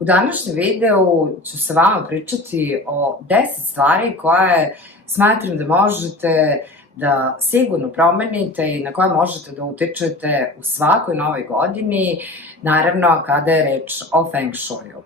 U današnjem videu ću sa vama pričati o 10 stvari koje smatram da možete da sigurno promenite i na koje možete da utičete u svakoj novoj godini, naravno kada je reč o Feng Shuiu.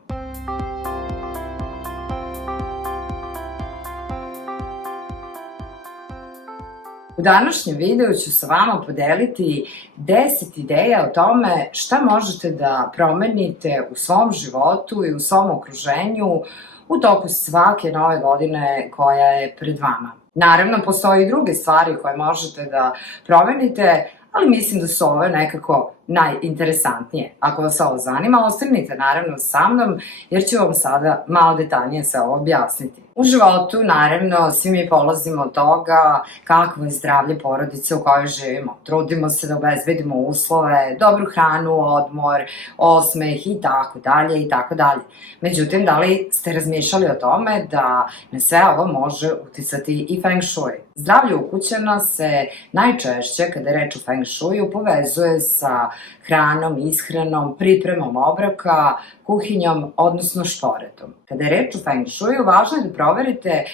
U današnjem videu ću sa vama podeliti 10 ideja o tome šta možete da promenite u svom životu i u svom okruženju u toku svake nove godine koja je pred vama. Naravno, postoje i druge stvari koje možete da promenite, ali mislim da su ove nekako najinteresantnije. Ako vas ovo zanima, ostanite naravno sa mnom, jer ću vam sada malo detaljnije sve ovo objasniti. U životu, naravno, svi mi polazimo od toga kakvo je zdravlje porodice u kojoj živimo. Trudimo se da obezbedimo uslove, dobru hranu, odmor, osmeh i tako dalje i tako dalje. Međutim, da li ste razmišljali o tome da na sve ovo može uticati i Feng Shui? Zdravlje ukućana se najčešće, kada je reč o Feng Shuiu, povezuje sa hranom, ishranom, pripremom obroka, kuhinjom, odnosno šporetom. Kada je reč o Feng Shuiu, važno je da proverite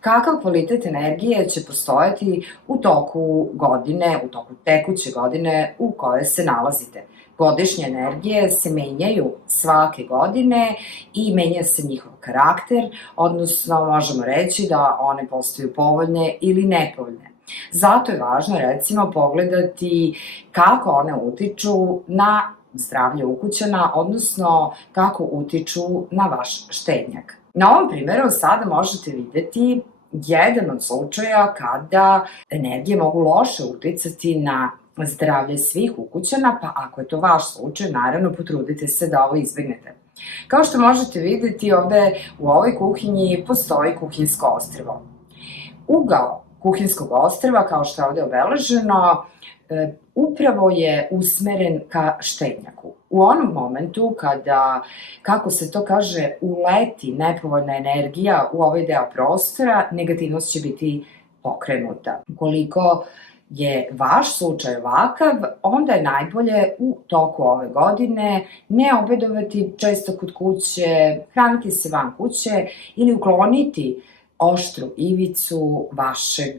kakav kvalitet energije će postojati u toku godine, u toku tekuće godine u kojoj se nalazite. Godišnje energije se menjaju svake godine i menja se njihov karakter, odnosno možemo reći da one postaju povoljne ili nepovoljne. Zato je važno, recimo, pogledati kako one utiču na zdravlje ukućana, odnosno kako utiču na vaš štednjak. Na ovom primjeru sada možete videti jedan od slučaja kada energije mogu loše uticati na zdravlje svih ukućana, pa ako je to vaš slučaj, naravno potrudite se da ovo izbegnete. Kao što možete videti, ovde u ovoj kuhinji postoji kuhinjsko ostrvo. Ugao kuhinjskog ostrva, kao što je ovde obeleženo, upravo je usmeren ka štednjaku. U onom momentu kada, kako se to kaže, uleti nepovoljna energija u ovaj deo prostora, negativnost će biti pokrenuta. Ukoliko je vaš slučaj ovakav, onda je najbolje u toku ove godine ne obedovati često kod kuće, hraniti se van kuće ili ukloniti oštru ivicu vašeg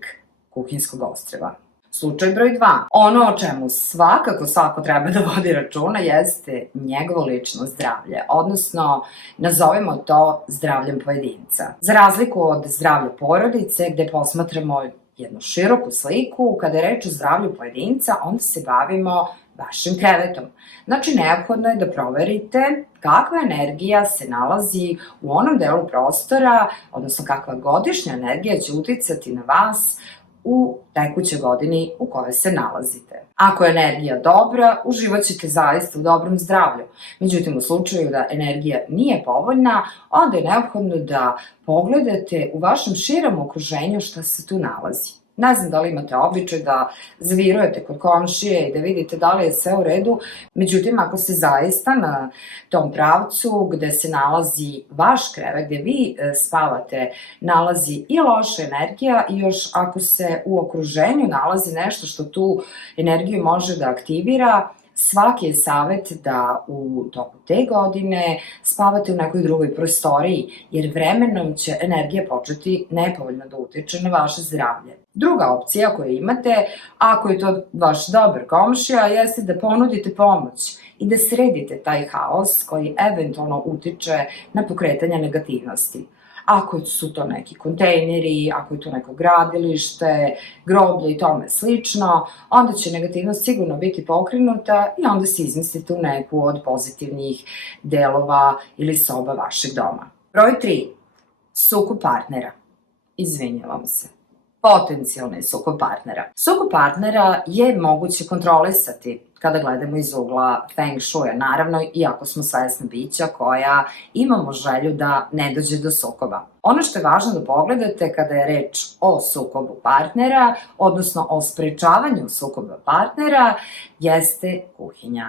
kuhinjskog ostrva. Slučaj broj 2. Ono o čemu svakako svako treba da vodi računa jeste njegovo lično zdravlje, odnosno nazovimo to zdravljem pojedinca. Za razliku od zdravlja porodice, gde posmatramo jednu široku sliku, kada je reč o zdravlju pojedinca, onda se bavimo vašim krevetom. Znači, neophodno je da proverite kakva energija se nalazi u onom delu prostora, odnosno kakva godišnja energija će uticati na vas u tekućoj godini u kojoj se nalazite. Ako je energija dobra, uživat ćete zaista u dobrom zdravlju. Međutim, u slučaju da energija nije povoljna, onda je neophodno da pogledate u vašem širom okruženju šta se tu nalazi. Ne znam da li imate običaj da zavirujete kod komšije i da vidite da li je sve u redu, međutim, ako se zaista na tom pravcu gde se nalazi vaš krevet, gde vi spavate, nalazi i loša energija i još ako se u okruženju nalazi nešto što tu energiju može da aktivira, svaki je savet da u toku te godine spavate u nekoj drugoj prostoriji, jer vremenom će energija početi nepovoljno da utiče na vaše zdravlje. Druga opcija koju imate, ako je to vaš dobar komšija, jeste da ponudite pomoć i da sredite taj haos koji eventualno utiče na pokretanje negativnosti. Ako su to neki kontejneri, ako je to neko gradilište, groblje i tome slično, onda će negativnost sigurno biti pokrenuta i onda se izmislite u neku od pozitivnih delova ili soba vašeg doma. Broj 3. Sukob partnera. Izvinjavam se. Potencijalni sukob partnera. Sukob partnera je moguće kontrolisati kada gledamo iz ugla Feng Shuia, naravno, iako smo svesna bića koja imamo želju da ne dođe do sukoba. Ono što je važno da pogledate kada je reč o sukobu partnera, odnosno o sprečavanju sukoba partnera, jeste kuhinja.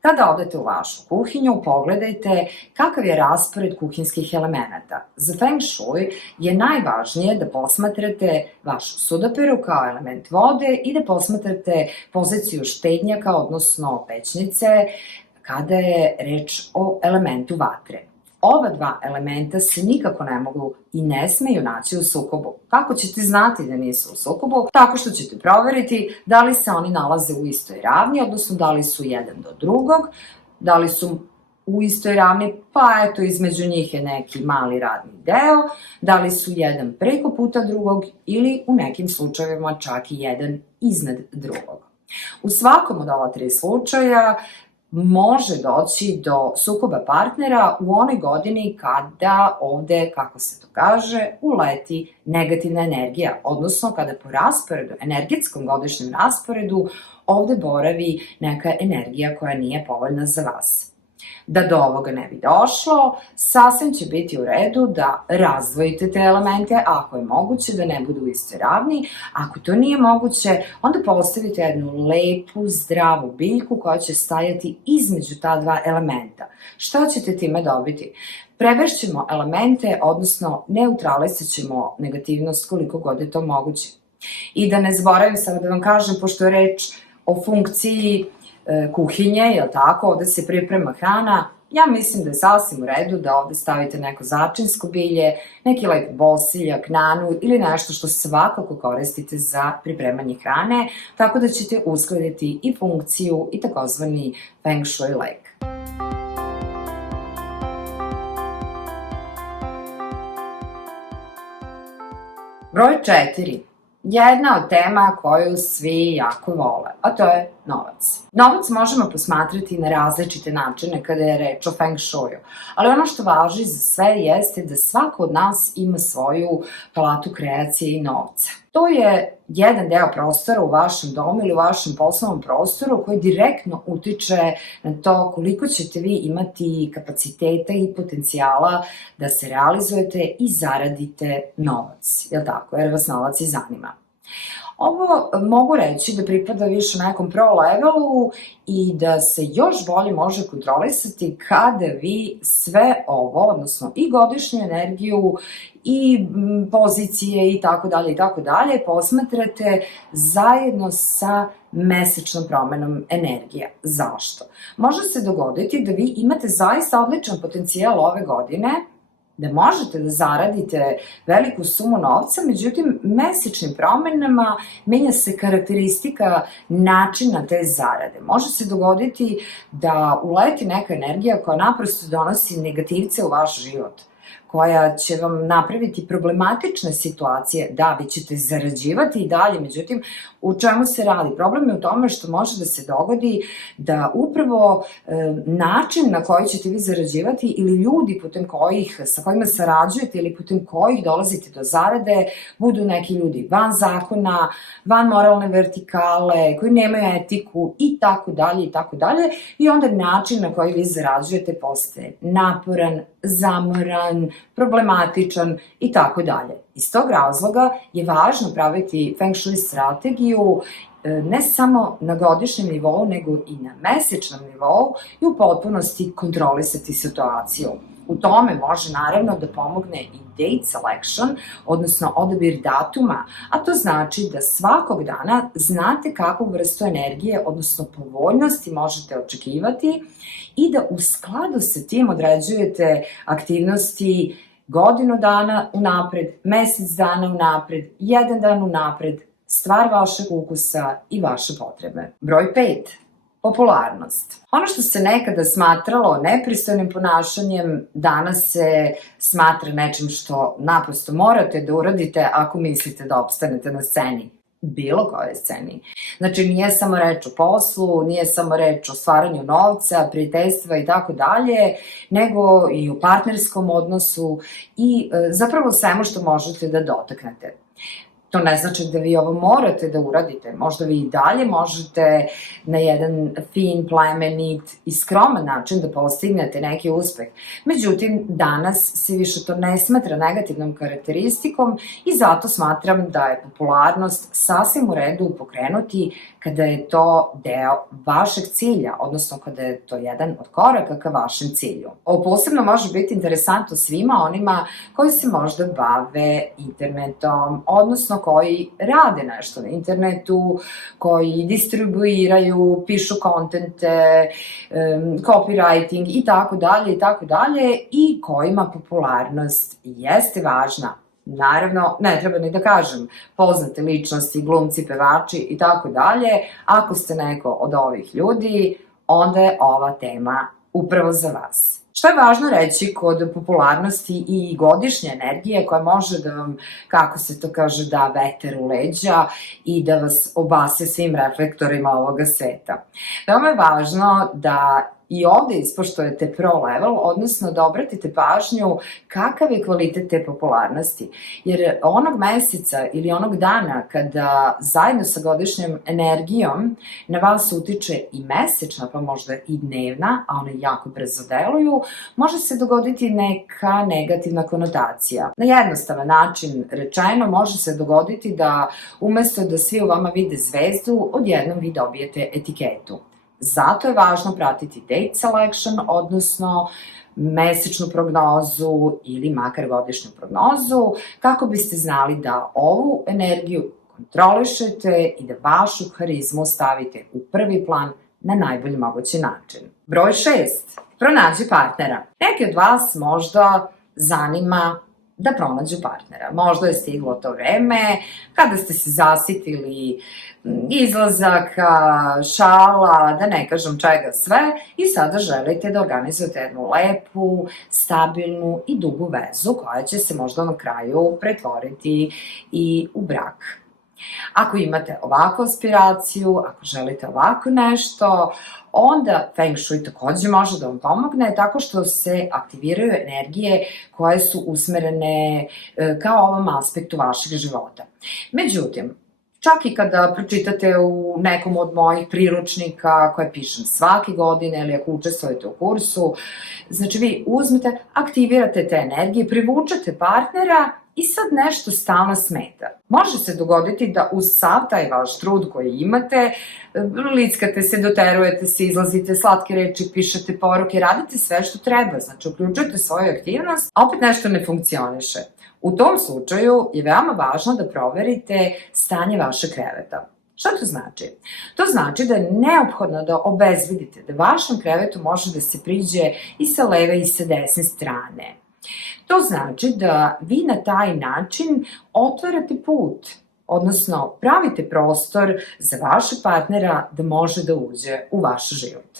Kada odete u vašu kuhinju, pogledajte kakav je raspored kuhinjskih elemenata. Za Feng Shui je najvažnije da posmatrate vašu sudoperu kao element vode i da posmatrate poziciju štednjaka, odnosno pećnice, kada je reč o elementu vatre. ova dva elementa se nikako ne mogu i ne smeju naći u sukobu. Kako ćete znati da nisu u sukobu? Tako što ćete proveriti da li se oni nalaze u istoj ravni, odnosno da li su jedan do drugog, da li su u istoj ravni, pa eto između njih je neki mali radni deo, da li su jedan preko puta drugog ili u nekim slučajevima čak i jedan iznad drugog. U svakom od ova tri slučaja može doći do sukoba partnera u onoj godini kada ovde, kako se to kaže, uleti negativna energija, odnosno kada po rasporedu, energetskom godišnjem rasporedu, ovde boravi neka energija koja nije povoljna za vas. Da do ovoga ne bi došlo, sasvim će biti u redu da razdvojite te elemente, ako je moguće da ne budu u istoj ravni. Ako to nije moguće, onda postavite jednu lepu, zdravu biljku koja će stajati između ta dva elementa. Šta ćete time dobiti? Prevešćemo elemente, odnosno neutralisat ćemo negativnost koliko god je to moguće. I da ne zaboravim samo da vam kažem, pošto je reč o funkciji kuhinje, jel tako, ovde se priprema hrana, ja mislim da je sasvim u redu da ovde stavite neko začinsko bilje, neki lep bosiljak, nanu ili nešto što svakako koristite za pripremanje hrane, tako da ćete uskladiti i funkciju i takozvani feng shui lek. Broj 4. Jedna od tema koju svi jako vole, a to je novac. Novac možemo posmatrati na različite načine kada je reč o feng shuiju, ali ono što važi za sve jeste da svako od nas ima svoju palatu kreacije i novca. To je jedan deo prostora u vašem domu ili u vašem poslovnom prostoru koji direktno utiče na to koliko ćete vi imati kapaciteta i potencijala da se realizujete i zaradite novac, jel tako, jer vas novac i zanima. Ovo mogu reći da pripada više nekom pro levelu i da se još bolje može kontrolisati kada vi sve ovo, odnosno i godišnju energiju i pozicije i tako dalje, posmatrate zajedno sa mesečnom promenom energije. Zašto? Može se dogoditi da vi imate zaista odličan potencijal ove godine, da možete da zaradite veliku sumu novca, međutim, mesečnim promenama menja se karakteristika načina te zarade. Može se dogoditi da uleti neka energija koja naprosto donosi negativce u vaš život, koja će vam napraviti problematične situacije. Da, vi ćete zarađivati i dalje, međutim, u čemu se radi? Problem je u tome što može da se dogodi da upravo način na koji ćete vi zarađivati ili ljudi sa kojima sarađujete ili putem kojih dolazite do zarade budu neki ljudi van zakona, van moralne vertikale, koji nemaju etiku i tako dalje i onda način na koji vi zarađujete postaje naporan, zamoran, problematičan i tako dalje. Iz tog razloga je važno praviti feng shui strategiju ne samo na godišnjem nivou, nego i na mesečnom nivou i u potpunosti kontrolisati situaciju. U tome može naravno da pomogne i date selection, odnosno odabir datuma, a to znači da svakog dana znate kakvu vrstu energije, odnosno povoljnosti možete očekivati i da u skladu sa tim određujete aktivnosti godinu dana unapred, mesec dana unapred, jedan dan unapred, stvar vašeg ukusa i vaše potrebe. Broj 5. Popularnost. Ono što se nekada smatralo nepristojnim ponašanjem, danas se smatra nečim što naprosto morate da uradite ako mislite da opstanete na sceni. Bilo kojoj sceni. Znači, nije samo reč o poslu, nije samo reč o stvaranju novca, prijateljstva i tako dalje, nego i u partnerskom odnosu i zapravo svemu što možete da dotaknete. To ne znači da vi ovo morate da uradite, možda vi i dalje možete na jedan fin, plemenit i skroman način da postignete neki uspeh. Međutim, danas se više to ne smatra negativnom karakteristikom i zato smatram da je popularnost sasvim u redu pokrenuti kada je to deo vašeg cilja, odnosno kada je to jedan od koraka ka vašem cilju. Ovo posebno može biti interesantno svima onima koji se možda bave internetom, odnosno koji rade nešto na internetu, koji distribuiraju, pišu kontente, copywriting i tako dalje i kojima popularnost jeste važna. Naravno, ne treba ni da kažem, poznate ličnosti, glumci, pevači i tako dalje. Ako ste neko od ovih ljudi, onda je ova tema upravo za vas. Što je važno reći kod popularnosti i godišnje energije koja može da vam, kako se to kaže, da veter u leđa i da vas obase svim reflektorima ovoga sveta. Veoma je važno da i ovde ispoštujete pro level, odnosno da obratite pažnju kakav je kvalitet te popularnosti. Jer onog meseca ili onog dana kada zajedno sa godišnjom energijom na vas utiče i mesečna, pa možda i dnevna, a one jako brzo deluju, može se dogoditi neka negativna konotacija. Na jednostavan način rečeno, može se dogoditi da umesto da svi u vama vide zvezdu, odjednom vi dobijete etiketu. Zato je važno pratiti date selection, odnosno mesečnu prognozu ili makar godišnju prognozu, kako biste znali da ovu energiju kontrolišete i da vašu harizmu stavite u prvi plan na najbolji mogući način. Broj 6. Pronađi partnera. Neki od vas možda zanima da pronađu partnera. Možda je stiglo to vreme kada ste se zasitili izlazaka, šala, da ne kažem čega sve, i sada želite da organizujete jednu lepu, stabilnu i dugu vezu koja će se možda na kraju pretvoriti i u brak. Ako imate ovakvu aspiraciju, ako želite ovako nešto, onda Feng Shui takođe može da vam pomogne tako što se aktiviraju energije koje su usmerene ka ovom aspektu vašeg života. Međutim, čak i kada pročitate u nekom od mojih priručnika koje pišem svake godine ili ako učestvujete u kursu, znači vi uzmete, aktivirate te energije, privučete partnera i sad nešto stalno smeta. Može se dogoditi da uz sav taj vaš trud koji imate, lickate se, doterujete se, izlazite, slatke reči, pišete poruke, radite sve što treba, znači uključujete svoju aktivnost, a opet nešto ne funkcioniše. U tom slučaju je veoma važno da proverite stanje vašeg kreveta. Šta to znači? To znači da je neophodno da obezbedite da vašem krevetu može da se priđe i sa leve i sa desne strane. To znači da vi na taj način otvarate put, odnosno pravite prostor za vašeg partnera da može da uđe u vaš život.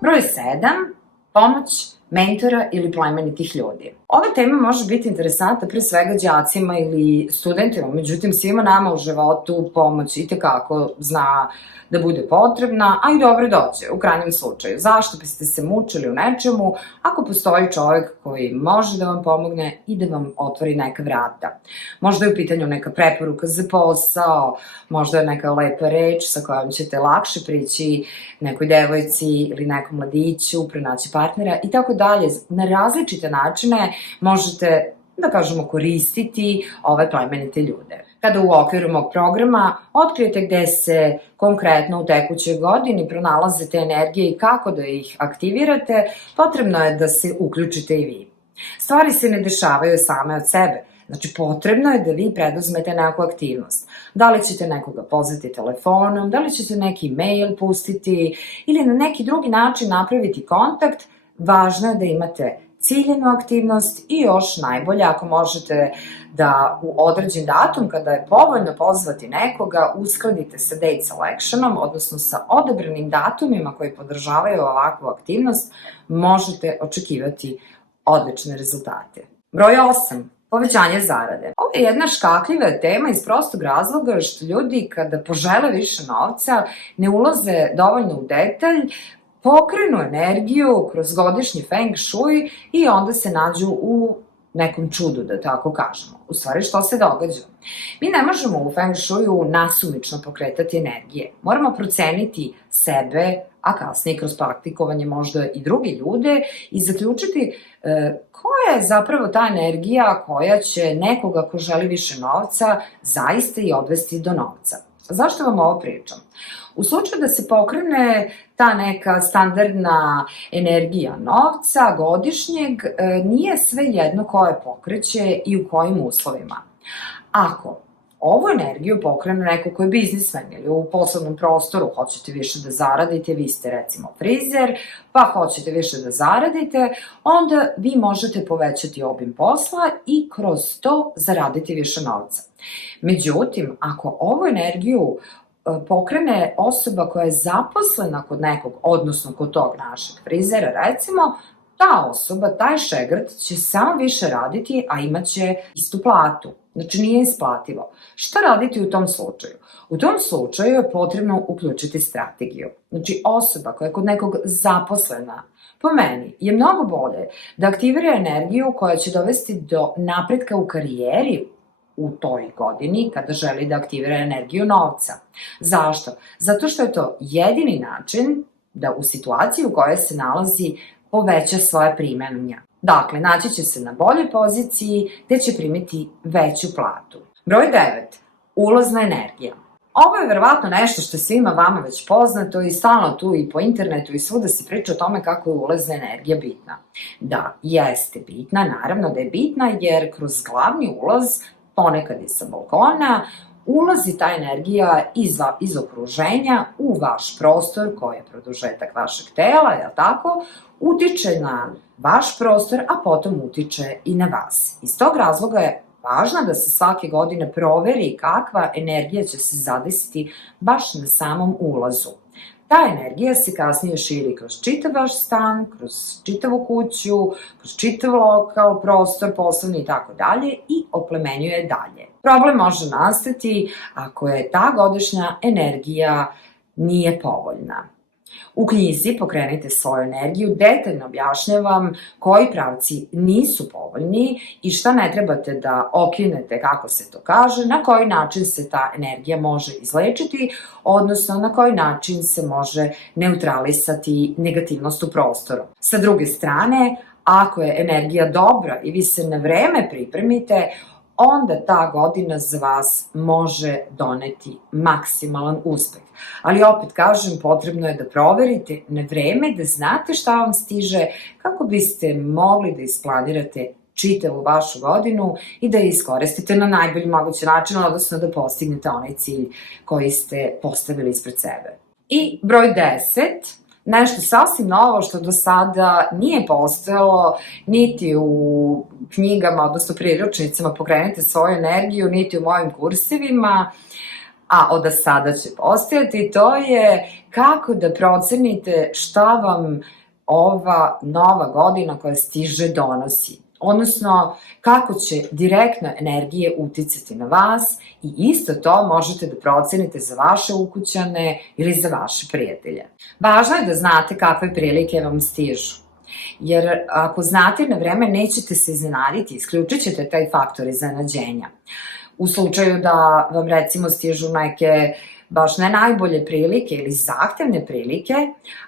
Broj 7. Pomoć mentora ili plemenitih ljudi. Ova tema može biti interesantna pre svega đacima ili studentima, međutim svima nama u životu pomoć itekako zna da bude potrebna, a i dobro dođe u krajnjem slučaju. Zašto biste se mučili u nečemu ako postoji čovek koji može da vam pomogne i da vam otvori neka vrata? Možda je u pitanju neka preporuka za posao, možda je neka lepa reč sa kojom ćete lakše prići nekoj devojci ili nekom mladiću, pronaći partnera i tako dalje. Na različite načine možete, da kažemo, koristiti ove plemenite ljude. Kada u okviru mog programa otkrijete gde se konkretno u tekućoj godini pronalaze te energije i kako da ih aktivirate, potrebno je da se uključite i vi. Stvari se ne dešavaju same od sebe. Znači, potrebno je da vi preduzmete neku aktivnost. Da li ćete nekoga pozvati telefonom, da li ćete neki mail pustiti ili na neki drugi način napraviti kontakt, važno je da imate ciljenu aktivnost i još najbolje ako možete da u određen datum kada je povoljno pozvati nekoga uskladite sa date selectionom, odnosno sa odabranim datumima koji podržavaju ovakvu aktivnost, možete očekivati odlične rezultate. Broj 8. Povećanje zarade. Ovo je jedna škakljiva tema iz prostog razloga što ljudi kada požele više novca ne ulaze dovoljno u detalj, pokrenu energiju kroz godišnji Feng Shui i onda se nađu u nekom čudu, da tako kažemo. U stvari, što se događa? Mi ne možemo u Feng Shuiu nasumično pokretati energije. Moramo proceniti sebe, a kasnije kroz praktikovanje možda i druge ljude i zaključiti koja je zapravo ta energija koja će nekoga ko želi više novca zaista i odvesti do novca. Zašto vam ovo pričam? U slučaju da se pokrene ta neka standardna energija novca godišnjeg, nije sve jedno ko je pokreće i u kojim uslovima. Ako ovu energiju pokrene neko ko je biznismen ili u poslovnom prostoru, hoćete više da zaradite, vi ste recimo frizer, pa hoćete više da zaradite, onda vi možete povećati obim posla i kroz to zaraditi više novca. Međutim, ako ovu energiju pokrene osoba koja je zaposlena kod nekog, odnosno kod tog našeg frizera, recimo, ta osoba, taj šegrt će samo više raditi, a imaće istu platu. Znači, nije isplativo. Šta raditi u tom slučaju? U tom slučaju je potrebno uključiti strategiju. Znači, osoba koja je kod nekog zaposlena, po meni, je mnogo bolje da aktivira energiju koja će dovesti do napretka u karijeri u toj godini kada želi da aktivira energiju novca. Zašto? Zato što je to jedini način da u situaciji u kojoj se nalazi poveća svoje primanja. Dakle, naći će se na boljoj poziciji te će primiti veću platu. Broj 9. Ulazna energija. Ovo je verovatno nešto što je svima vama već poznato i stalno tu i po internetu i svuda se priča o tome kako je ulazna energija bitna. Da, jeste bitna, naravno da je bitna jer kroz glavni ulaz, ponekad i sa balkona, ulazi ta energija iz okruženja u vaš prostor koji je produžetak vašeg tela, jel tako? Utiče na vaš prostor, a potom utiče i na vas. Iz tog razloga je važno da se svake godine proveri kakva energija će se zadesiti baš na samom ulazu. Ta energija se kasnije širi kroz čitav vaš stan, kroz čitavu kuću, kroz čitav lokal, prostor, poslovni i tako dalje i oplemenjuje dalje. Problem može nastati ako je ta godišnja energija nije povoljna. U knjizi Pokrenite svoju energiju detaljno objašnjavam koji pravci nisu povoljni i šta ne trebate da okinete, kako se to kaže, na koji način se ta energija može izlečiti, odnosno na koji način se može neutralisati negativnost u prostoru. Sa druge strane, ako je energija dobra i vi se na vreme pripremite, onda ta godina za vas može doneti maksimalan uspeh. Ali opet kažem, potrebno je da proverite na vreme, da znate šta vam stiže, kako biste mogli da isplanirate čitavu vašu godinu i da je iskoristite na najbolji mogući način, odnosno da postignete onaj cilj koji ste postavili ispred sebe. I broj 10, nešto sasvim novo što do sada nije postojalo niti u knjigama, odnosno priručnicama Pokrenite svoju energiju, niti u mojim kursevima, a od sada će postojati, to je kako da procenite šta vam ova nova godina koja stiže donosi. Odnosno, kako će direktno energije uticati na vas i isto to možete da procenite za vaše ukućane ili za vaše prijatelje. Važno je da znate kakve prilike vam stižu, jer ako znate na vreme nećete se iznenaditi, isključit ćete taj faktor iznenađenja. U slučaju da vam recimo stižu neke baš ne najbolje prilike ili zahtevne prilike,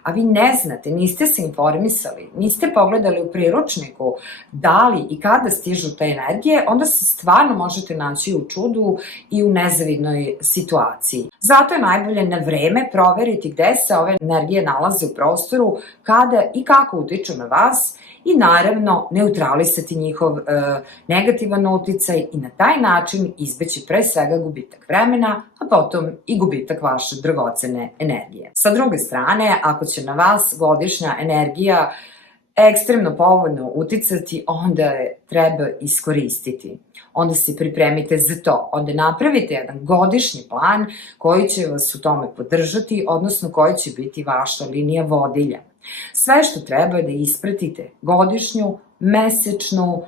a vi ne znate, niste se informisali, niste pogledali u priručniku da li i kada stižu te energije, onda se stvarno možete naći u čudu i u nezavidnoj situaciji. Zato je najbolje na vreme proveriti gde se ove energije nalaze u prostoru, kada i kako utiču na vas i naravno neutralisati njihov negativan uticaj i na taj način izbeći pre svega gubitak vremena, a potom i gubitak vaše dragocene energije. Sa druge strane, ako će na vas godišnja energija ekstremno povoljno uticati, onda je treba iskoristiti. Onda se pripremite za to. Onda napravite jedan godišnji plan koji će vas u tome podržati, odnosno koji će biti vaša linija vodilja. Sve što treba je da ispratite godišnju, mesečnu,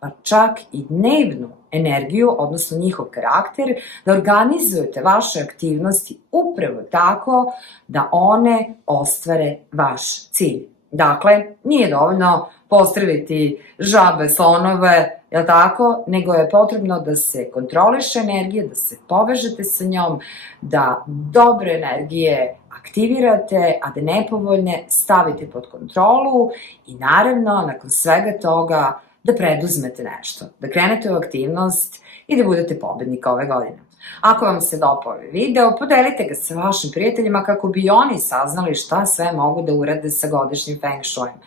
pa čak i dnevnu energiju, odnosno njihov karakter, da organizujete vaše aktivnosti upravo tako da one ostvare vaš cilj. Dakle, nije dovoljno postreliti žabe, slonove, jel tako, nego je potrebno da se kontroliše energija, da se povežete sa njom, da dobre energije aktivirate, a da nepovoljne stavite pod kontrolu i naravno, nakon svega toga, da preduzmete nešto, da krenete u aktivnost i da budete pobednik ove godine. Ako vam se dopao ovaj video, podelite ga sa vašim prijateljima kako bi oni saznali šta sve mogu da urade sa godišnjim Feng Shuijem.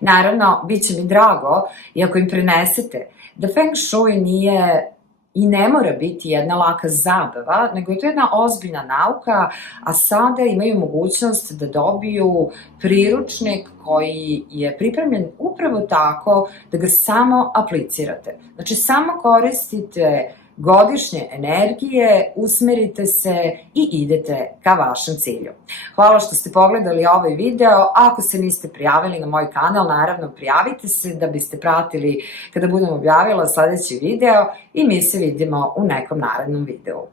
Naravno, bit će mi drago i ako im prenesete da Feng Shui nije i ne mora biti jedna laka zabava, nego je to jedna ozbiljna nauka, a sada imaju mogućnost da dobiju priručnik koji je pripremljen upravo tako da ga samo aplicirate. Znači, samo koristite godišnje energije, usmerite se i idete ka vašem cilju. Hvala što ste pogledali ovaj video. Ako se niste prijavili na moj kanal, naravno prijavite se da biste pratili kada budem objavila sledeći video i mi se vidimo u nekom narednom videu.